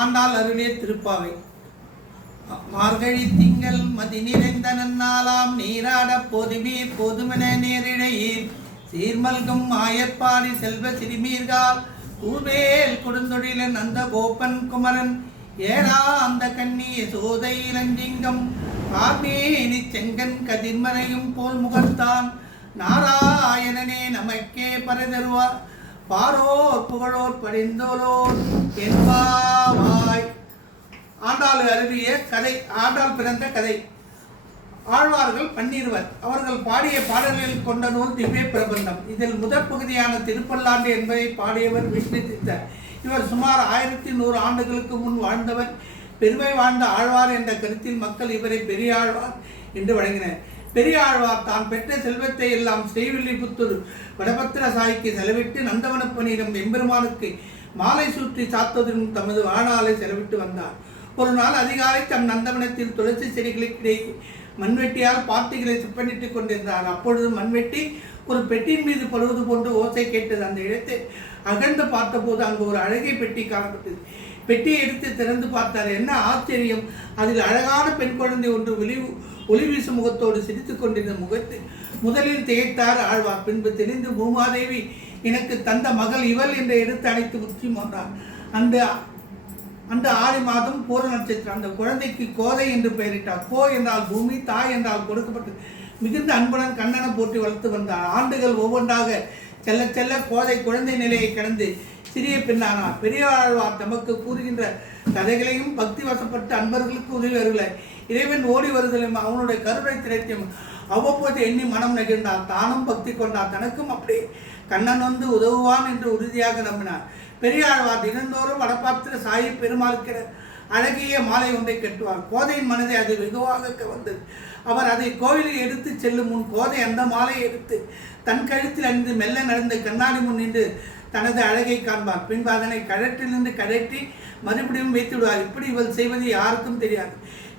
ஆண்டாள் அருளிய திருப்பாவை. மார்கழி திங்கள் மதி நிறைந்த நன்னாளாம் நீராட பொதுமீர் பொதுமென நேரிழையீர் சீர்மல்கும் ஆயற்பாடி செல்வ சிறுமீர்கால் கூவேல் கொடுந்தொழிலன் அந்த கோப்பன் குமரன் ஏரா அந்த கண்ணிய சோதை இளஞ்சிங்கம் கார்மேனி செங்கன் கதிர்மனையும் போல் முகத்தான் நாராயணனே நமக்கே பரதருவார் பாரோர் புகழோர் படிந்தோலோர் என்பாவாய். ஆண்டாள் அருளிய கதை. ஆண்டாள் பிறந்த கதை. ஆழ்வார்கள் 12 அவர்கள் பாடிய பாடல்களில் கொண்ட நூல் திவ்ய பிரபந்தம். இதில் முதற் பகுதியான திருப்பல்லாண்டு என்பதை பாடியவர் விஷ்ணு சித்தர். இவர் சுமார் 1100 ஆண்டுகளுக்கு முன் வாழ்ந்தவர். பெருமை வாழ்ந்த ஆழ்வார் என்ற கருத்தில் மக்கள் இவரை பெரியாழ்வார் என்று வழங்கினர். பெரியாழ்வார் தான் பெற்ற செல்வத்தை எல்லாம் ஸ்ரீவில்லிபுத்தூர் வடபத்திர சாய்க்கு செலவிட்டு நந்தவனப்பனியிடம் எம்பெருமானுக்கு மாலை சூற்றி சாத்துவதற்கும் தமது வாழ்நாளை செலவிட்டு வந்தார். ஒரு நாள் அதிகாலை தம் நந்தவனத்தில் துளசி செடிகளுக்கிடையே மண்வெட்டியால் பாத்திகளை செப்பனிட்டுக் கொண்டிருந்தார். அப்பொழுது மண்வெட்டி ஒரு பெட்டியின் மீது படுவது போன்று ஓசை கேட்டது. அந்த இடத்தை அகழ்ந்து பார்த்தபோது அங்கு ஒரு அழகிய பெட்டி காணப்பட்டது. பெட்டியை எடுத்து திறந்து பார்த்தார். என்ன ஆச்சரியம்! அதில் அழகான பெண் குழந்தை ஒன்று ஒளி வீசும் முகத்தோடு சிரித்துக் கொண்டிருந்த முகத்தை முதலில் திகைத்தார் ஆழ்வார். பின்பு தெரிந்து பூமாதேவி எனக்கு தந்த மகள் இவள் என்று எடுத்து அழைத்து முற்றி மோன்றார். அந்த ஆடி மாதம் பூர நட்சத்திரம். அந்த குழந்தைக்கு கோதை என்று பெயரிட்டார். கோ என்றால் பூமி, தாய் என்றால் கொடுக்கப்பட்டது. மிகுந்த அன்புடன் கண்ணனை போற்றி வளர்த்து வந்தார். ஆண்டுகள் ஒவ்வொன்றாக செல்ல செல்ல கோதை குழந்தை நிலையை கடந்து சிறிய பெண்ணானார். பெரியாழ்வார் தமக்கு கூறுகின்ற கதைகளையும் பக்தி வசப்பட்டு அன்பர்களுக்கு உதவி வருகிற இறைவன் ஓடி வருதலையும் அவனுடைய கருணை திரைத்தையும் அவ்வப்போது எண்ணி மனம் நெகிழ்ந்தார். தானும் பக்தி கொண்டார். தனக்கும் அப்படி கண்ணன் வந்து உதவுவான் என்று உறுதியாக நம்பினார். பெரியாழ்வார் தினந்தோறும் வடபாத்திர சாயி பெருமாளுக்கிற அழகிய மாலை ஒன்றை கட்டுவார். கோதையின் மனதை அது வெகுவாக கவர்ந்தது. அவர் அதை கோவிலில் எடுத்து செல்லும் முன் கோதை அந்த மாலையை எடுத்து தன் கழுத்தில் அணிந்து மெல்ல நடந்து கண்ணாடி முன் நின்று தனது அழகை காண்பார். பின்பு அதனை கழற்றிலிருந்து கழற்றி மறுபடியும் வைத்து விடுவார். இப்படி இவள் செய்வது யாருக்கும் தெரியாது.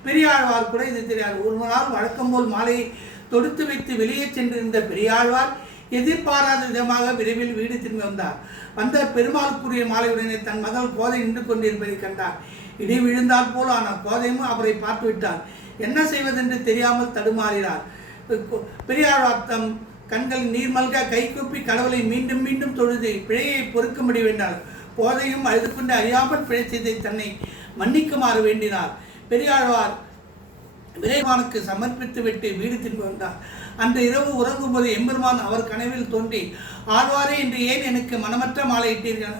பெரியாழ்வார் கூட இது தெரியாது. ஒரு நாள் வழக்கம் போல் மாலையை தொடுத்து வைத்து வெளியே சென்றிருந்த பெரியாழ்வார் எதிர்பாராத விதமாக விரைவில் வீடு திரும்பி வந்தார். வந்த பெருமாளுக்குரிய மாலையுடனே தன் மகள் கோதை நின்று கொண்டிருப்பதை கண்டார். இடி விழுந்தால் போல் ஆனால் கோதையும் அவரை பார்த்து விட்டார். என்ன செய்வதென்று தெரியாமல் தடுமாறினார். பெரியாழ்வார் தம் கண்கள் நீர்மல்க கைகூப்பி கடவுளை மீண்டும் மீண்டும் தொழுது பிழையை பொறுக்க முடிவேண்டார். கோதையும் அழுது கொண்டு அறியாமல் பிழை செய்தை தன்னை மன்னிக்குமாறு வேண்டினார். பெரியாழ்வார் விரைவானுக்கு சமர்ப்பித்து விட்டு வீடு திரும்பி வந்தார். அன்று இரவு உறங்கும்போது எம்பெருமான் அவர் கனவில் தோன்றி ஆழ்வாரே என்று ஏன் எனக்கு மனமற்ற மாலையிட்டீர்கள்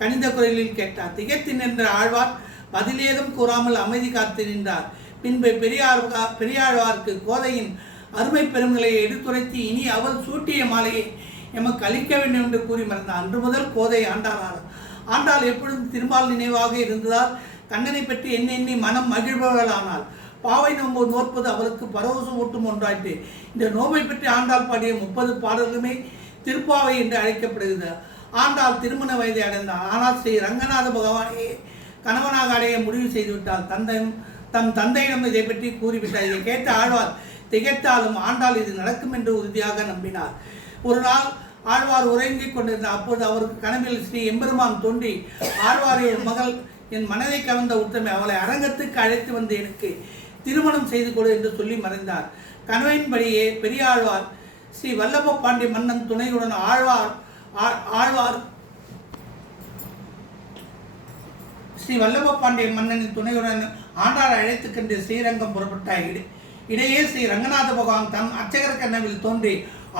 கனிந்த குரலில் கேட்டார். திகைத்து நின்ற ஆழ்வார் பதிலேதும் கூறாமல் அமைதி காத்து நின்றார். பின்பு பெரியாழ்வார்க்கு கோதையின் அருமை பெருமைகளை எடுத்துரைத்து இனி அவள் சூட்டிய மாலையை எமக்கு அளிக்க வேண்டும் என்று கூறி மறந்தார். அன்று முதல் கோதை ஆண்டாள். ஆண்டாள் எப்பொழுதும் திருமால் நினைவாக இருந்ததால் கண்ணனை பற்றி எண்ணி மனம் மகிழ்பவர்களானாள். பாவை நோன்பு நோற்பது அவருக்கு பரவசம் ஊட்டும் ஒன்றாயிற்று. இந்த நோன்பை பற்றி ஆண்டாள் பாடிய 30 பாடல்களுமே திருப்பாவை என்று அழைக்கப்படுகிறது. ஆண்டாள் திருமண வயதை அடைந்தார். ஆனால் ஸ்ரீ ரங்கநாத பகவானையே கணவனாக அடைய முடிவு செய்துவிட்டால் தம் தந்தையிடம் இதை பற்றி கூறிவிட்டார். இதை கேட்ட ஆழ்வார் திகைத்தாலும் ஆண்டாள் இது நடக்கும் என்று உறுதியாக நம்பினார். ஒரு நாள் ஆழ்வார் உறங்கிக் கொண்டிருந்தார். அப்போது அவருக்கு கனவில் ஸ்ரீ எம்பெருமான் தோன்றி ஆழ்வாரை மகள் என் மனதை கவர்ந்த உத்தமை அவளை அரங்கத்துக்கு அழைத்து வந்து எனக்கு திருமணம் செய்து கொடு என்று சொல்லி மறைந்தார். கனவின்படியே பெரியாழ்வார் ஸ்ரீ வல்லப பாண்டிய மன்னன் துணையுடன் ஸ்ரீ வல்லப பாண்டிய மன்னனின் துணையுடன் ஆண்டாள் அழைத்துக்கென்று ஸ்ரீரங்கம் புறப்பட்டார். இடையே ஸ்ரீ ரங்கநாத பகவான் தன் அர்ச்சகர் கனவில் தோன்றி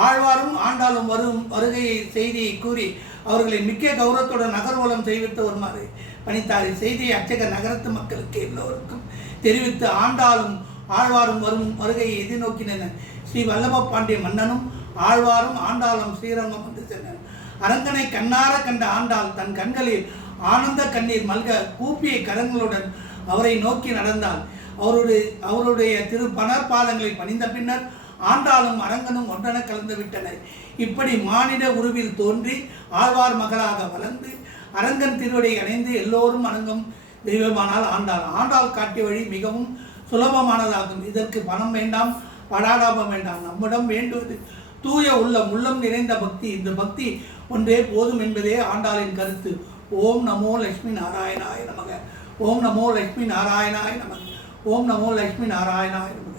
ஆழ்வாரும் ஆண்டாளும் வருகையை செய்தியை கூறி அவர்களை மிக்க கௌரவத்துடன் நகர்வலம் செய்வித்து வருமாறு பணித்தார். செய்தியை அர்ச்சகர் நகரத்து மக்களுக்கு எல்லோருக்கும் தெரிவித்து ஆண்டாளும் ஆழ்வாரும் வருகையை எதிர்நோக்கினர். ஸ்ரீ வல்லப பாண்டிய மன்னனும் ஆழ்வாரும் ஆண்டாளும் ஸ்ரீரங்கம் வந்து சென்றனர். அரங்கனை கண்ணார கண்ட ஆண்டாள் தன் கண்களில் ஆனந்த கண்ணீர் மல்க கூப்பிய கரங்களுடன் அவரை நோக்கி நடந்தாள். அவருடைய திரு பணப்பாதங்களை பணிந்த பின்னர் ஆண்டாளும் அரங்கனும் ஒன்றென கலந்து விட்டனர். இப்படி மானிட உருவில் தோன்றி ஆழ்வார் மகளாக வளர்ந்து அரங்கன் திருவடி அணைந்து எல்லோரும் அணங்கும் தெய்வமானால் ஆண்டாள் காட்டிய வழி மிகவும் சுலபமானதாகும். இதற்கு பணம் வேண்டாம், படாடாபம் வேண்டாம். நம்மிடம் வேண்டுவது தூய உள்ளம் நிறைந்த பக்தி. இந்த பக்தி ஒன்றே போதும் என்பதே ஆண்டாளின் கருத்து. ஓம் நமோ லட்சுமி நாராயணாய நமக. ஓம் நமோ லட்சுமி நாராயணாய நமக. ஓம் நமோ லட்சுமி நாராயணாய நமக.